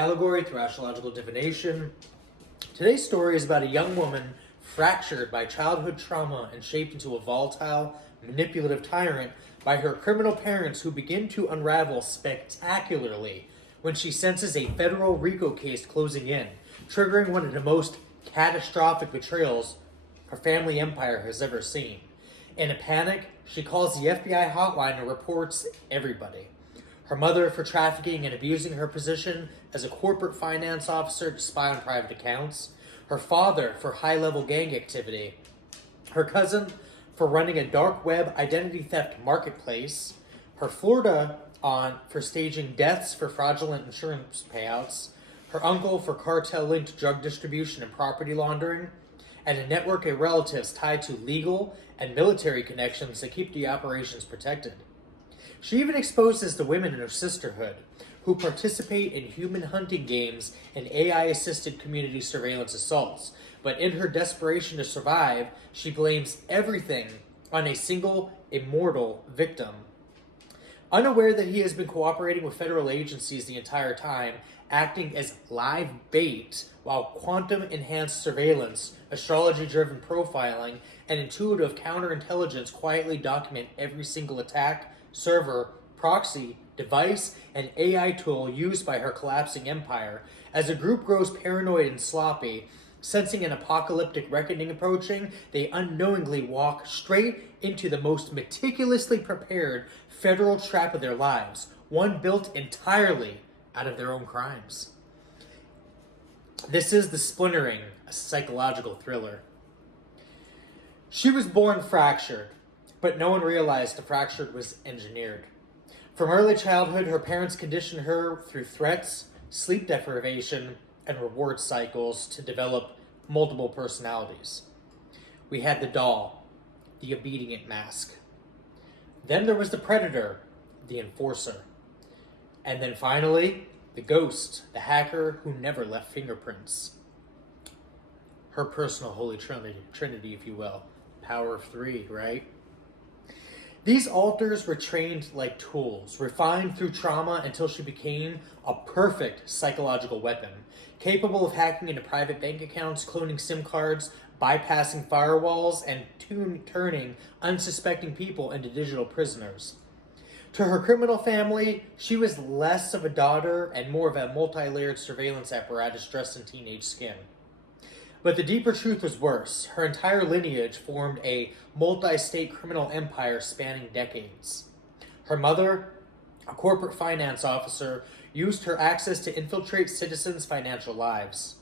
allegory through astrological divination. Today's story is about a young woman fractured by childhood trauma and shaped into a volatile, manipulative tyrant by her criminal parents who begin to unravel spectacularly when she senses a federal RICO case closing in, triggering one of the most catastrophic betrayals her family empire has ever seen. In a panic, she calls the FBI hotline and reports everybody. Her mother for trafficking and abusing her position as a corporate finance officer to spy on private accounts. Her father for high-level gang activity. Her cousin for running a dark web identity theft marketplace. Her Florida aunt for staging deaths for fraudulent insurance payouts. Her uncle for cartel-linked drug distribution and property laundering. And a network of relatives tied to legal and military connections that keep the operations protected. She even exposes the women in her sisterhood, who participate in human hunting games and AI-assisted community surveillance assaults. But in her desperation to survive, she blames everything on a single immortal victim. Unaware that he has been cooperating with federal agencies the entire time, acting as live bait while quantum-enhanced surveillance, astrology-driven profiling, and intuitive counterintelligence quietly document every single attack, server, proxy, device, and AI tool used by her collapsing empire. As the group grows paranoid and sloppy, sensing an apocalyptic reckoning approaching, they unknowingly walk straight into the most meticulously prepared federal trap of their lives, one built entirely out of their own crimes. This is The Splintering, a psychological thriller. She was born fractured, but no one realized the fracture was engineered. From early childhood, her parents conditioned her through threats, sleep deprivation, and reward cycles to develop multiple personalities. We had the doll, the obedient mask. Then there was the predator, the enforcer. And then finally, the ghost, the hacker who never left fingerprints. Her personal holy trinity, if you will. Power of three, right? These alters were trained like tools, refined through trauma until she became a perfect psychological weapon, capable of hacking into private bank accounts, cloning SIM cards, bypassing firewalls, and turning unsuspecting people into digital prisoners. To her criminal family, she was less of a daughter and more of a multi-layered surveillance apparatus dressed in teenage skin. But the deeper truth was worse. Her entire lineage formed a multi-state criminal empire spanning decades. Her mother, a corporate finance officer, used her access to infiltrate citizens' financial lives.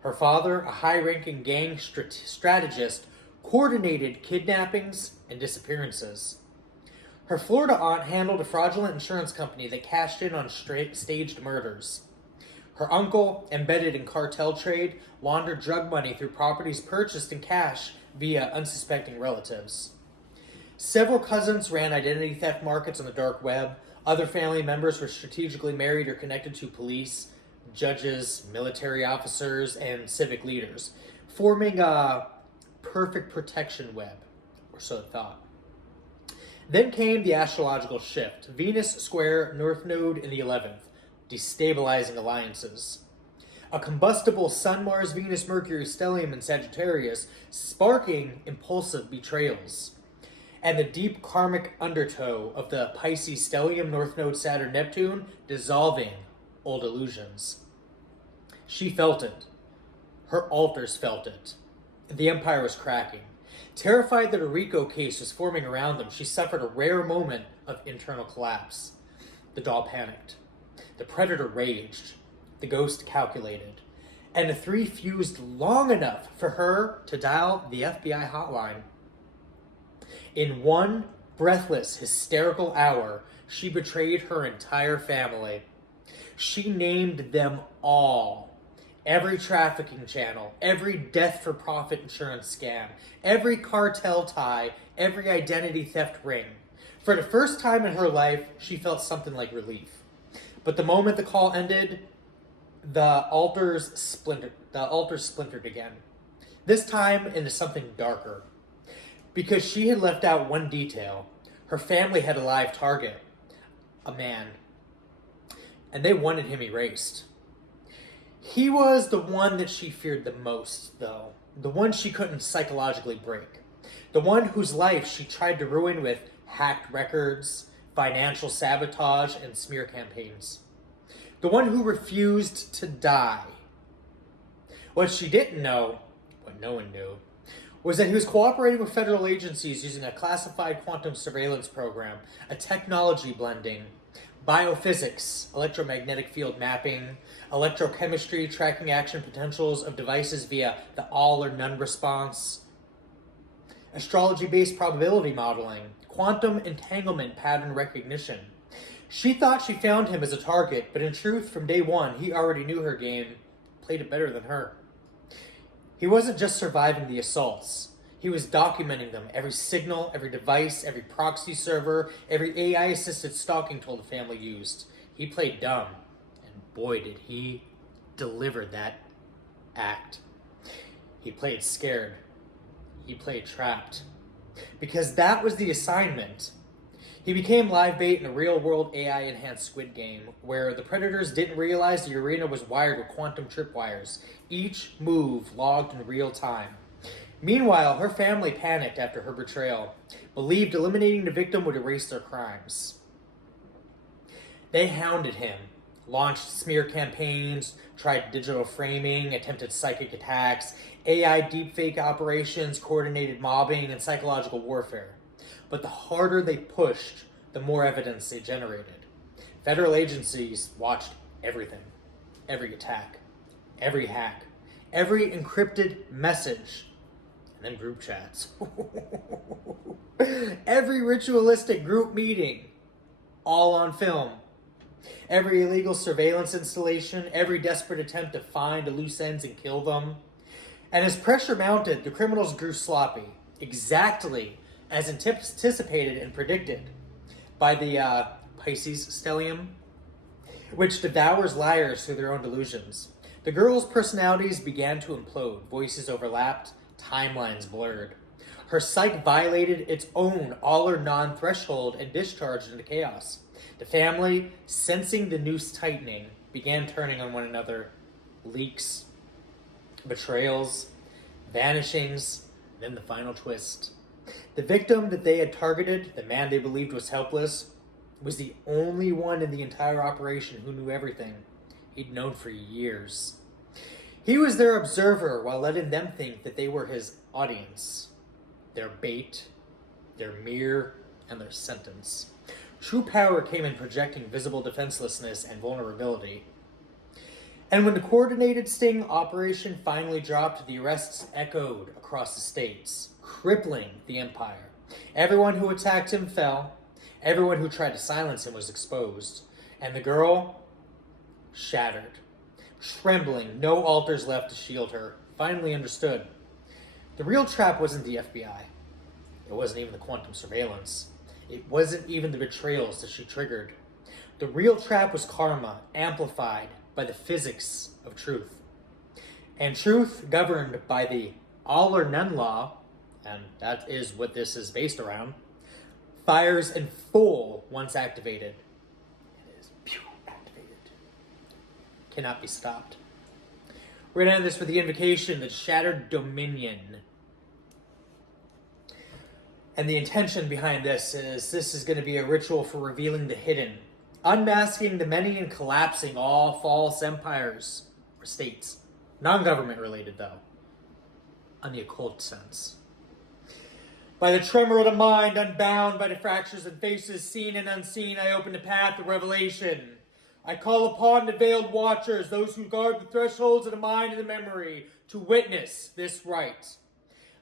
Her father, a high-ranking gang strategist, coordinated kidnappings and disappearances. Her Florida aunt handled a fraudulent insurance company that cashed in on staged murders. Her uncle, embedded in cartel trade, laundered drug money through properties purchased in cash via unsuspecting relatives. Several cousins ran identity theft markets on the dark web. Other family members were strategically married or connected to police, judges, military officers, and civic leaders, forming a perfect protection web, or so it thought. Then came the astrological shift. Venus square North Node in the 11th. Destabilizing alliances. A combustible Sun, Mars, Venus, Mercury, stellium, and Sagittarius, sparking impulsive betrayals. And the deep karmic undertow of the Pisces, stellium, North Node, Saturn, Neptune, dissolving old illusions. She felt it. Her altars felt it. The empire was cracking. Terrified that a RICO case was forming around them, she suffered a rare moment of internal collapse. The doll panicked. The predator raged, the ghost calculated, and the three fused long enough for her to dial the FBI hotline. In one breathless, hysterical hour, she betrayed her entire family. She named them all. Every trafficking channel, every death-for-profit insurance scam, every cartel tie, every identity theft ring. For the first time in her life, she felt something like relief. But the moment the call ended, the altars splintered again. This time into something darker. Because she had left out one detail. Her family had a live target. A man. And they wanted him erased. He was the one that she feared the most, though. The one she couldn't psychologically break. The one whose life she tried to ruin with hacked records, financial sabotage, and smear campaigns. The one who refused to die. What she didn't know, what no one knew, was that he was cooperating with federal agencies using a classified quantum surveillance program, a technology blending, biophysics, electromagnetic field mapping, electrochemistry tracking action potentials of devices via the all or none response, astrology-based probability modeling, quantum entanglement pattern recognition. She thought she found him as a target, but in truth, from day one, he already knew her game, played it better than her. He wasn't just surviving the assaults. He was documenting them. Every signal, every device, every proxy server, every AI-assisted stalking tool the family used. He played dumb, and boy did he deliver that act. He played scared. He played trapped. Because that was the assignment. He became live bait in a real-world AI-enhanced Squid Game, where the predators didn't realize the arena was wired with quantum tripwires, each move logged in real time. Meanwhile, her family panicked after her betrayal, believed eliminating the victim would erase their crimes. They hounded him, launched smear campaigns, tried digital framing, attempted psychic attacks, AI deepfake operations, coordinated mobbing, and psychological warfare. But the harder they pushed, the more evidence they generated. Federal agencies watched everything. Every attack, every hack, every encrypted message, and then group chats. Every ritualistic group meeting, all on film. Every illegal surveillance installation, every desperate attempt to find the loose ends and kill them. And as pressure mounted, the criminals grew sloppy, exactly as anticipated and predicted by the Pisces stellium, which devours liars through their own delusions. The girls' personalities began to implode, voices overlapped, timelines blurred. Her psyche violated its own all or non threshold and discharged into chaos. The family, sensing the noose tightening, began turning on one another. Leaks, betrayals, vanishings, then the final twist. The victim that they had targeted, the man they believed was helpless, was the only one in the entire operation who knew everything. He'd known for years. He was their observer while letting them think that they were his audience, their bait, their mirror, and their sentence. True power came in projecting visible defenselessness and vulnerability. And when the coordinated sting operation finally dropped, the arrests echoed across the states, crippling the empire. Everyone who attacked him fell. Everyone who tried to silence him was exposed. And the girl, shattered, trembling, no altars left to shield her, finally understood. The real trap wasn't the FBI. It wasn't even the quantum surveillance. It wasn't even the betrayals that she triggered. The real trap was karma, amplified by the physics of truth. And truth governed by the all or none law, and that is what this is based around, fires in full once activated. It is activated. Cannot be stopped. We're going to end this with the invocation, the shattered dominion. And the intention behind this is going to be a ritual for revealing the hidden, unmasking the many and collapsing all false empires or states. Non-government related, though, on the occult sense. By the tremor of the mind, unbound by the fractures and faces seen and unseen, I open the path of revelation. I call upon the veiled watchers, those who guard the thresholds of the mind and the memory, to witness this rite.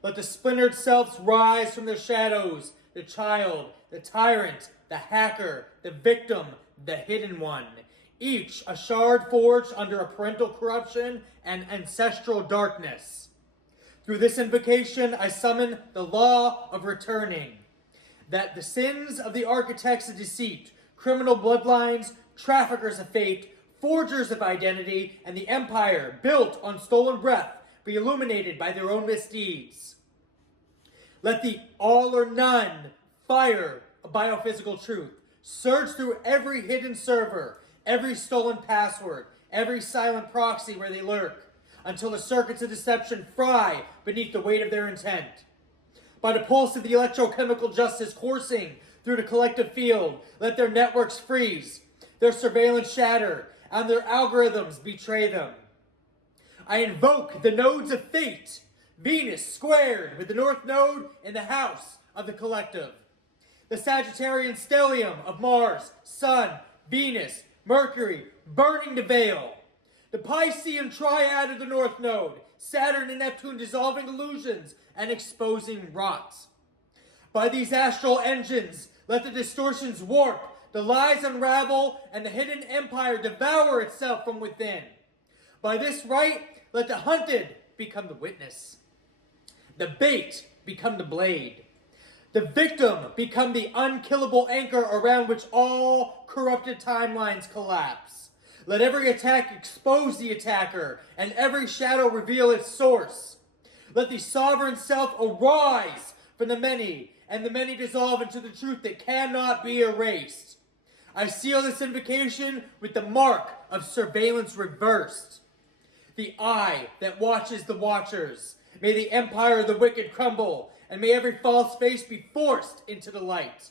Let the splintered selves rise from their shadows, the child, the tyrant, the hacker, the victim, the hidden one, each a shard forged under a parental corruption and ancestral darkness. Through this invocation, I summon the law of returning, that the sins of the architects of deceit, criminal bloodlines, traffickers of fate, forgers of identity, and the empire built on stolen breath be illuminated by their own misdeeds. Let the all or none fire of biophysical truth surge through every hidden server, every stolen password, every silent proxy where they lurk, until the circuits of deception fry beneath the weight of their intent. By the pulse of the electrochemical justice coursing through the collective field, let their networks freeze, their surveillance shatter, and their algorithms betray them. I invoke the nodes of fate, Venus squared with the North Node in the house of the collective. The Sagittarian stellium of Mars, Sun, Venus, Mercury, burning the veil. The Piscean triad of the North Node, Saturn and Neptune dissolving illusions and exposing rot. By these astral engines, let the distortions warp, the lies unravel, and the hidden empire devour itself from within. By this right, let the hunted become the witness. The bait become the blade. The victim become the unkillable anchor around which all corrupted timelines collapse. Let every attack expose the attacker, and every shadow reveal its source. Let the sovereign self arise from the many, and the many dissolve into the truth that cannot be erased. I seal this invocation with the mark of surveillance reversed. The eye that watches the watchers. May the empire of the wicked crumble, and may every false face be forced into the light.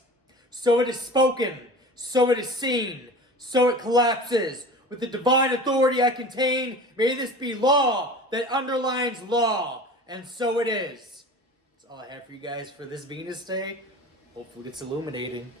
So it is spoken, so it is seen, so it collapses. With the divine authority I contain, may this be law that underlines law, and so it is. That's all I have for you guys for this Venus day. Hopefully it's illuminating.